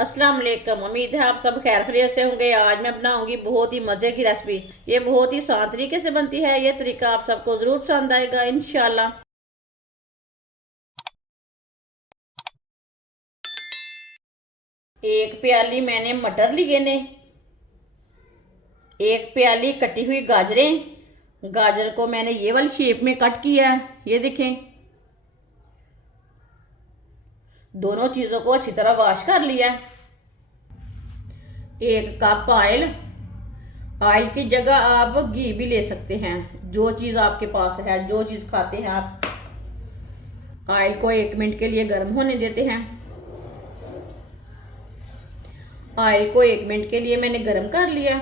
अस्सलाम वालेकुम। उम्मीद है आप सब खैर खैरियत से होंगे। आज मैं बनाऊंगी बहुत ही मज़े की रेसिपी। ये बहुत ही आसान तरीके से बनती है। ये तरीका आप सबको ज़रूर पसंद आएगा इंशाल्लाह। एक प्याली मैंने मटर लिए ने, एक प्याली कटी हुई गाजरें। गाजर को मैंने ये वाली शेप में कट किया है, ये देखें। दोनों चीज़ों को अच्छी तरह वॉश कर लिया। एक कप ऑयल। ऑयल की जगह आप घी भी ले सकते हैं, जो चीज़ आपके पास है, जो चीज़ खाते हैं आप। ऑयल को 1 मिनट के लिए गर्म होने देते हैं। ऑयल को 1 मिनट के लिए मैंने गर्म कर लिया।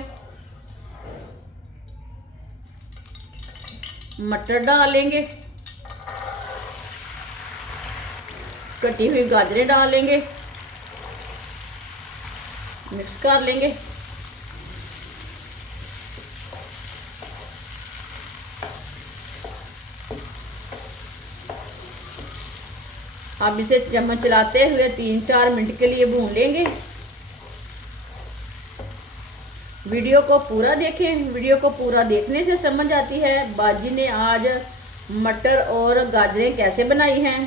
मटर डालेंगे, कटी हुई गाजरें डालेंगे, मिक्स कर लेंगे। अब इसे चम्मच चलाते हुए 3-4 मिनट के लिए भून लेंगे। वीडियो को पूरा देखें। वीडियो को पूरा देखने से समझ आती है बाजी ने आज मटर और गाजरें कैसे बनाई हैं।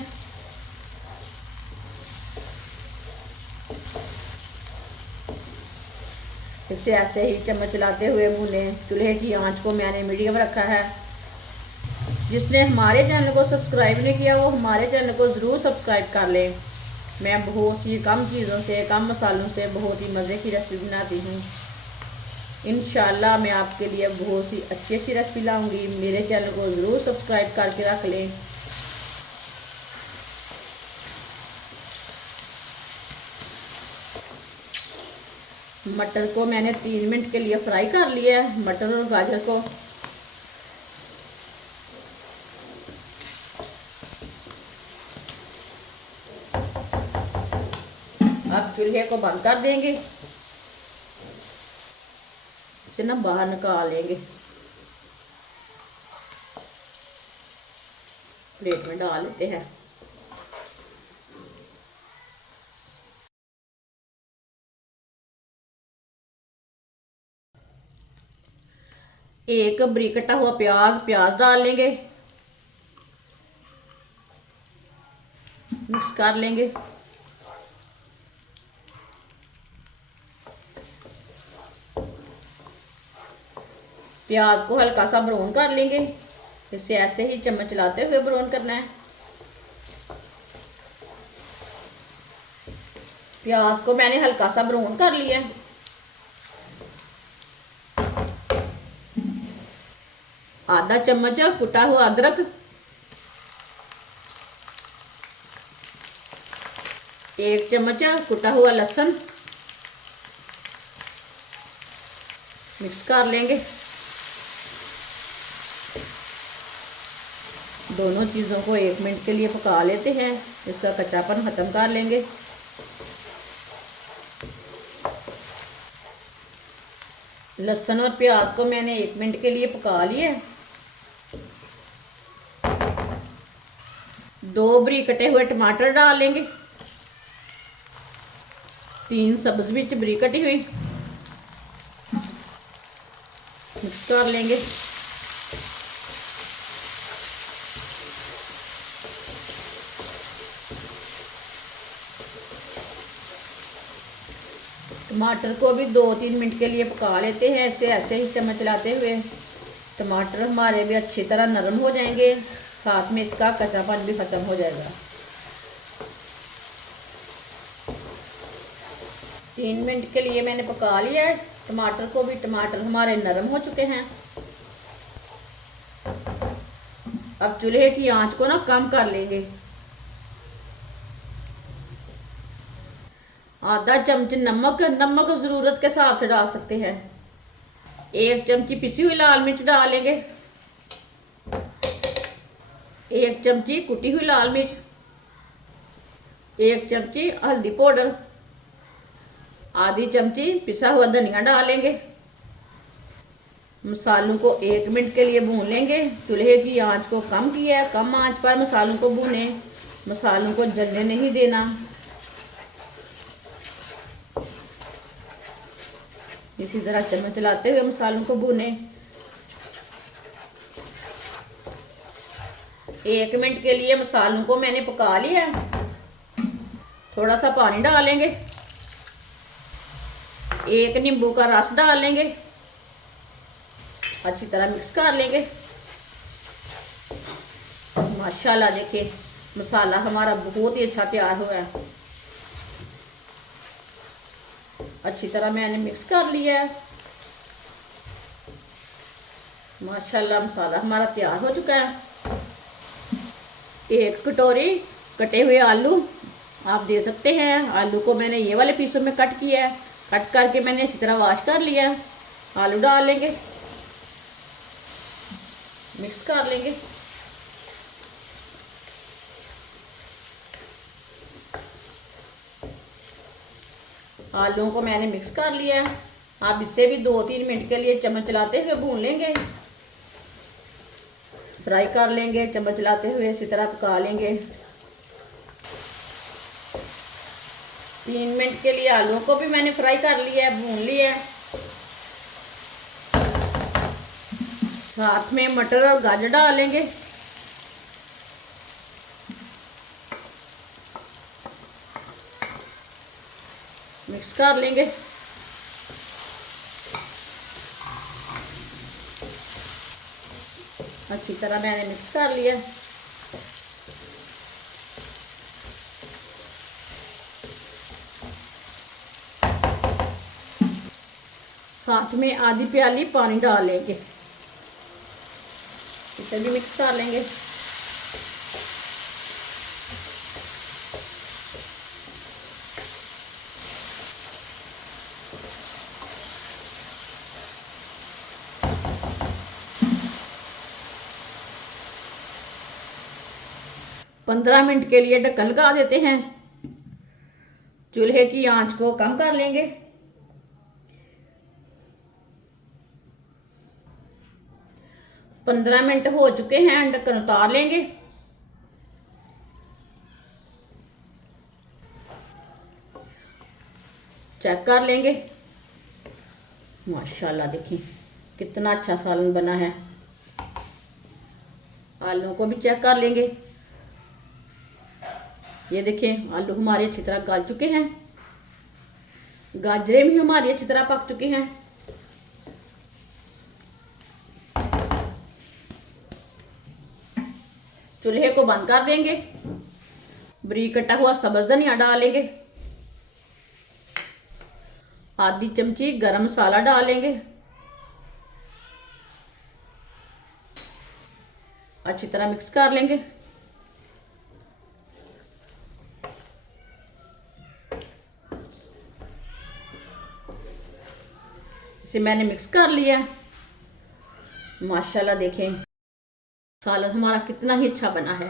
इसे ऐसे ही चम्मच चलाते हुए भूनें। चूल्हे की आंच को मैंने मीडियम रखा है। जिसने हमारे चैनल को सब्सक्राइब नहीं किया वो हमारे चैनल को ज़रूर सब्सक्राइब कर लें। मैं बहुत सी कम चीज़ों से, कम मसालों से बहुत ही मज़े की रेसिपी बनाती हूँ। इंशाल्लाह मैं आपके लिए बहुत सी अच्छी अच्छी रेसिपी लाऊंगी। मेरे चैनल को ज़रूर सब्सक्राइब करके रख लें। मटर को मैंने 3 मिनट के लिए फ्राई कर लिया है, मटर और गाजर को। अब चूल्हे को बंद कर देंगे। इसे ना बाहर निकाल लेंगे, प्लेट में डाल लेते हैं। एक बारीक कटा हुआ प्याज डाल लेंगे, मिक्स कर लेंगे। प्याज को हल्का सा ब्राउन कर लेंगे। इसे ऐसे ही चम्मच चलाते हुए ब्राउन करना है। प्याज को मैंने हल्का सा ब्राउन कर लिया। आधा चम्मच कुटा हुआ अदरक, एक चम्मच कुटा हुआ लहसुन, मिक्स कर लेंगे। दोनों चीज़ों को 1 मिनट के लिए पका लेते हैं। इसका कच्चापन ख़त्म कर लेंगे। लहसुन और प्याज को मैंने 1 मिनट के लिए पका लिया। 2 बारीक कटे हुए टमाटर डाल लेंगे, 3 सब्ज़ मिर्च बारीक कटी हुई, मिक्स कर लेंगे। टमाटर को भी 2-3 मिनट के लिए पका लेते हैं। इसे ऐसे ही चम्मच चलाते हुए। टमाटर हमारे भी अच्छी तरह नरम हो जाएंगे, साथ में इसका कच्चापन भी ख़त्म हो जाएगा। 3 मिनट के लिए मैंने पका लिया है टमाटर को भी। टमाटर हमारे नरम हो चुके हैं। अब चूल्हे की आंच को ना कम कर लेंगे। आधा चम्मच नमक ज़रूरत के हिसाब से डाल सकते हैं। 1 चमची पिसी हुई लाल मिर्च डालेंगे, 1 चमची कुटी हुई लाल मिर्च, 1 चमची हल्दी पाउडर, आधी चमची पिसा हुआ धनिया डालेंगे। मसालों को 1 मिनट के लिए भून लेंगे। चूल्हे की आंच को कम किया है, कम आंच पर मसालों को भूनें। मसालों को जलने नहीं देना। इसी तरह चम्मच चलाते हुए मसालों को भूने। 1 मिनट के लिए मसालों को मैंने पका लिया। थोड़ा सा पानी डालेंगे, 1 नींबू का रस डालेंगे, अच्छी तरह मिक्स कर लेंगे। माशाल्लाह देखिए मसाला हमारा बहुत ही अच्छा तैयार हुआ है। अच्छी तरह मैंने मिक्स कर लिया है। माशाल्लाह मसाला हमारा तैयार हो चुका है। 1 कटोरी कटे हुए आलू आप दे सकते हैं। आलू को मैंने ये वाले पीसों में कट किया है। कट करके मैंने अच्छी तरह वॉश कर लिया है। आलू डाल लेंगे, मिक्स कर लेंगे। आलूओं को मैंने मिक्स कर लिया है। आप इसे भी 2-3 मिनट के लिए चम्मच चलाते हुए भून लेंगे, फ्राई कर लेंगे। चम्मच चलाते हुए इसी तरह पका लेंगे। 3 मिनट के लिए आलूओं को भी मैंने फ्राई कर लिया है, भून लिया है। साथ में मटर और गाजर डालेंगे। मिक्स कर लेंगे। अच्छी तरह मैंने मिक्स कर लिया। साथ में आधी प्याली पानी डाल लेंगे, इसे भी मिक्स कर लेंगे। पंद्रह मिनट के लिए ढक्कन लगा देते हैं। चूल्हे की आंच को कम कर लेंगे। पंद्रह मिनट हो चुके हैं, ढक्कन उतार लेंगे। चेक कर लेंगे। माशाल्लाह देखिए कितना अच्छा सालन बना है। आलूओं को भी चेक कर लेंगे। ये देखें आलू हमारे अच्छी तरह गल चुके हैं। गाजरें भी हमारी अच्छी तरह पक चुके हैं। चूल्हे को बंद कर देंगे। बारीक कटा हुआ सब्ज धनिया डालेंगे। आधी चमची गरम मसाला डालेंगे। अच्छी तरह मिक्स कर लेंगे। इसे मैंने मिक्स कर लिया। माशाल्लाह देखें सालन हमारा कितना ही अच्छा बना है।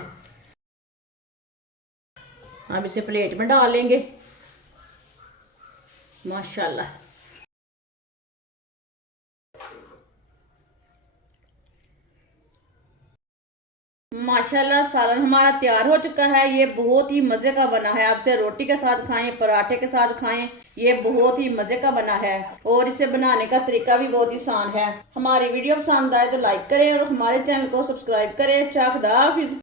अब इसे प्लेट में डाल लेंगे। माशाल्लाह माशाल्लाह सालन हमारा तैयार हो चुका है। ये बहुत ही मज़े का बना है। आपसे रोटी के साथ खाएं, पराठे के साथ खाएं, ये बहुत ही मज़े का बना है। और इसे बनाने का तरीका भी बहुत ही आसान है। हमारी वीडियो पसंद आए तो लाइक करें और हमारे चैनल को सब्सक्राइब करें। चाहे खुदा हाफिज़।